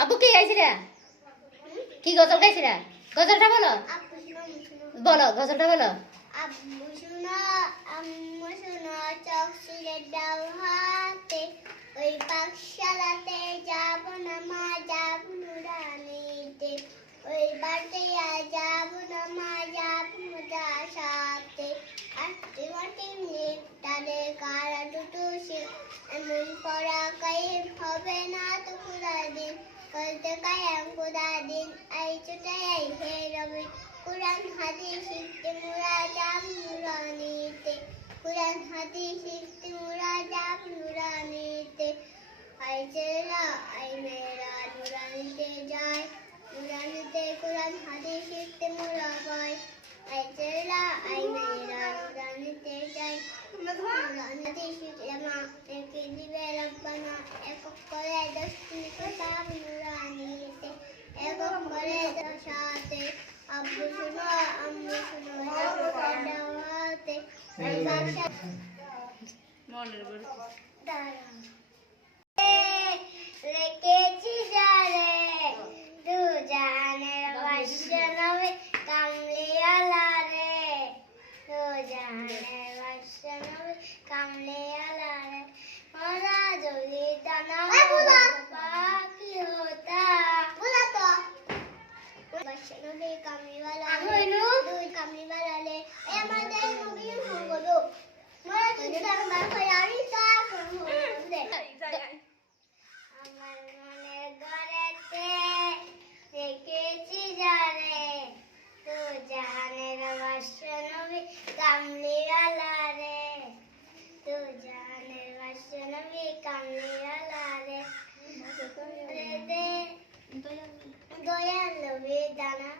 আব্বু কি গাইছিরা? কি গজল গাইছিরা? গজলটা বলো, বলো গজলটা বলো। আব্বু শোনো আম্মু শোনো চোখ সিলে দাও হাতে, ওই পাঠশালাতে যাব না মা, যাব নুরানিতে, ওই বাড়িতে যাব না মা, যাব মজার সাথে। আটটি মাটি তাদের কারা দুটো সে এমন পড়া কায়েম হবে না তো খোদা দিন, বলতে কায়াম খোদা দিন এই চোটাই এই হে রবি। কুরআন হাদিস শিখতে মোরা যাব নুরানিতে, কুরআন হাদিস শিখতে মোরা যাব নুরানিতে। আই ছেলেরা আই মেয়েরা নুরানিতে যায়, নুরানিতে কুরআন হাদিস শিখতে মোরা পাই। আই ছেলেরা আই মেয়েরা নুরানিতে যায়, নুরানিতে শিখলে মা একে দিবে রব্বানা। একক করে 10 কিতাব নুরানিতে, একক করে 10 সাথে। আব্বু শোনো আম্মু শোনো দাও হাতে, ওই বাক্সা মনের গড়ি রেখেছি যারে দু জানের বাসনবে কামলিওয়ালা রে, দু জানের বাসনবে কামলিওয়ালা রে। মোরা যদি দানা পাখি হতা, বলা তো বাসনবে কামলিওয়ালা রে, দুই কামলিওয়ালা রে। আমাদের নবী হলো মোরা যদি দানা খয়ারি তা দে। আমার মনের ঘরেতে রেখেছি যারে, তো জাহানের বাসনবী কামলিওয়ালা রে, তো জাহানের বাসনবী কামলিওয়ালা রে। দয়াল নবী দানা